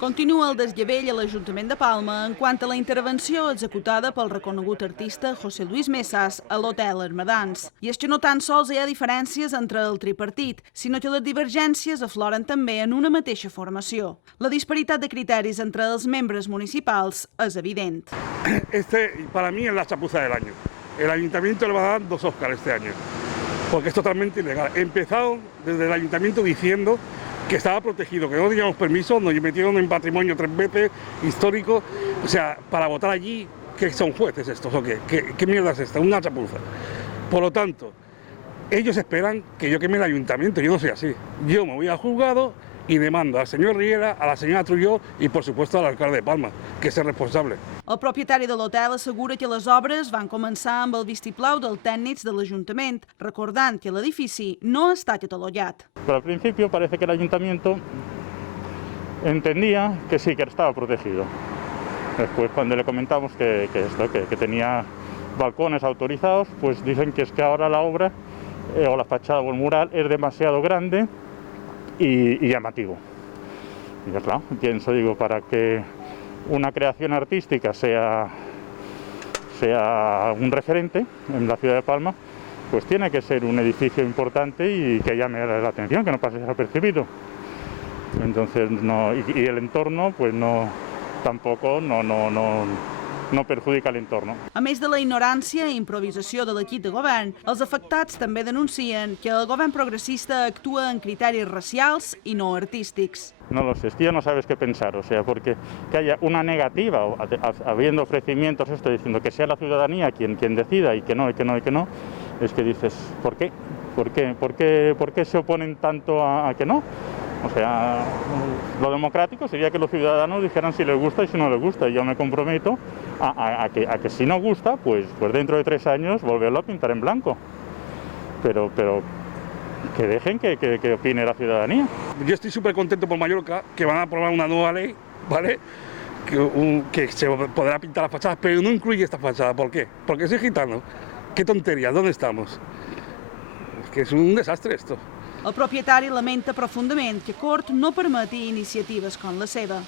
Continua el desgavell a l'Ajuntament de Palma en quant a la intervenció executada pel reconegut artista José Luis Mesas a l'Hotel Hermedans. I és que no tan sols hi ha diferències entre el tripartit, sinó que les divergències afloren també en una mateixa formació. La disparitat de criteris entre els membres municipals és evident. Para mí, es la chapuza del año. El Ayuntamiento le va a dar 2 Óscar este año, porque es totalmente ilegal. He empezado desde el Ayuntamiento diciendo que estaba protegido, que no teníamos permiso, nos metieron en patrimonio 3 veces, histórico. O sea, para votar allí, ¿qué son jueces estos o qué? ¿Qué mierda es esta? Una chapuza. Por lo tanto, ellos esperan que yo queme el ayuntamiento, yo no soy así. Yo me voy al juzgado y demando al señor Riera, a la senyora Trulló i, per supuesto, al alcalde de Palma, que és el responsable. El propietari de l'hotel assegura que les obres van començar amb el vistiplau dels tècnics de l'Ajuntament, recordant que l'edifici no està catalogado. Pero al principio parece que el ayuntamiento entendía que sí, que estaba protegido. Después, cuando le comentamos que tenía balcones autorizados, pues dicen que es que ahora la obra o la fachada o el mural es demasiado grande y llamativo. Y ya, claro, pienso, digo, para que una creación artística sea un referente en la ciudad de Palma, pues tiene que ser un edificio importante y que llame la atención, que no pase desapercibido. Entonces, y el entorno, pues tampoco no perjudica l'entorn. A més de la ignorància i improvisació de l'equip de govern, els afectats també denuncien que el govern progressista actua en criteris racials i no artístics. No lo sé, es que ya no sabes qué pensar, o sea, porque que haya una negativa, habiendo ofrecimientos, diciendo que sea la ciudadanía quien decida y que no, es que dices, ¿por qué? ¿Por qué se oponen tanto a que no? O sea, lo democrático sería que los ciudadanos dijeran si les gusta y si no les gusta. Y yo me comprometo a que si no gusta, pues dentro de 3 años volverlo a pintar en blanco. Pero que dejen que opine la ciudadanía. Yo estoy súper contento por Mallorca, que van a aprobar una nueva ley, ¿vale? Que se podrá pintar las fachadas, pero no incluye esta fachada. ¿Por qué? Porque soy gitano. ¿Qué tontería? ¿Dónde estamos? Es que es un desastre esto. El propietari lamenta profundament que Cort no permeti iniciatives com la seva.